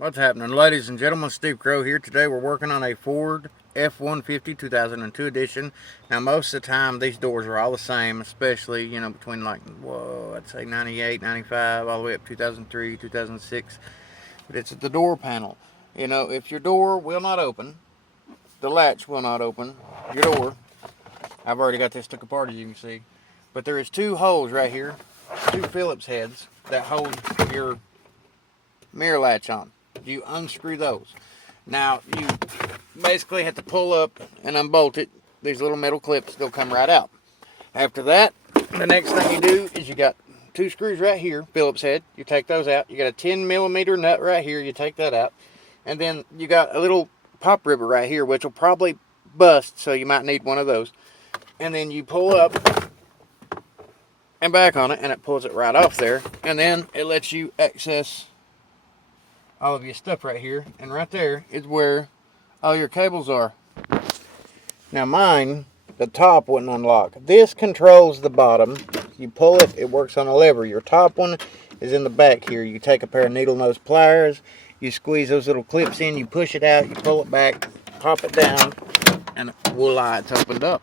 What's happening, ladies and gentlemen? Steve Crow here. Today we're working on a Ford F150 2002 edition. Now most of the time these doors are all the same, especially, between like, I'd say 98, 95, all the way up 2003, 2006. But it's the door panel. If your door will not open, the latch will not open, your door. I've already got this took apart, as you can see. But there is two holes right here, two Phillips heads that hold your mirror latch on. You unscrew those. Now you basically have to pull up and unbolt it. These little metal clips, they'll come right out. After that, the next thing you do is you got two screws right here, Phillips head. You take those out. You got a 10mm nut right here. You take that out. And then you got a little pop ribber right here, which will probably bust, so you might need one of those. And then you pull up and back on it, and it pulls it right off there. And then it lets you access all of your stuff right here, and right there is where all your cables are. Now mine, the top wouldn't unlock. This controls the bottom. You pull it, it works on a lever. Your top one is in the back here. You take a pair of needle nose pliers, you squeeze those little clips in, you push it out, you pull it back, pop it down, and voila, it's opened up.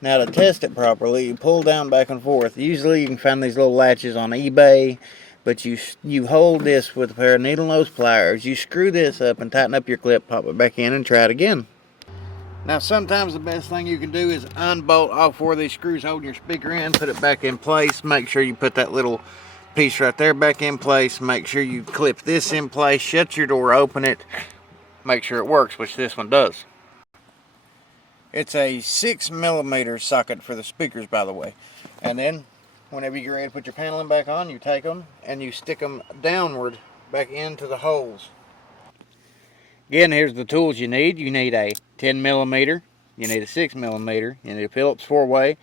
Now to test it properly, you pull down back and forth. Usually you can find these little latches on eBay, but you hold this with a pair of needle nose pliers. You screw this up and tighten up your clip, pop it back in, and try it again. Now sometimes the best thing you can do is unbolt all four of these screws holding your speaker in, put it back in place. Make sure you put that little piece right there back in place. Make sure you clip this in place, shut your door, open it, make sure it works, which this one does. It's a 6mm socket for the speakers, by the way. And then whenever you're ready to put your paneling back on, you take them and you stick them downward back into the holes. Again, here's the tools you need. You need a 10mm, you need a 6mm, you need a Phillips 4-way, a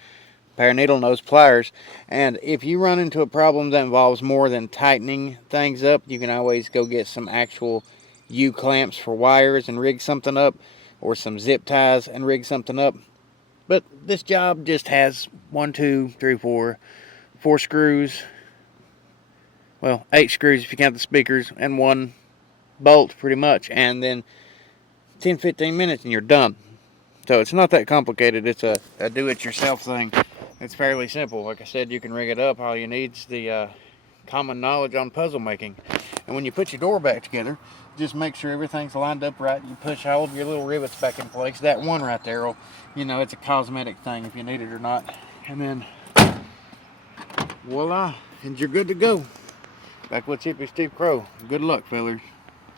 pair of needle nose pliers. And if you run into a problem that involves more than tightening things up, you can always go get some actual U-clamps for wires and rig something up, or some zip ties and rig something up. But this job just has 4 screws, well, 8 screws if you count the speakers, and 1 bolt pretty much, and then 10-15 minutes and you're done. So it's not that complicated. It's a do-it-yourself thing. It's fairly simple. Like I said, you can rig it up. All you need is the common knowledge on puzzle making. And when you put your door back together, just make sure everything's lined up right. You push all of your little rivets back in place. That one right there will, it's a cosmetic thing if you need it or not. And then voila, and you're good to go. Back with Chippy Steve Crow. Good luck, fellers.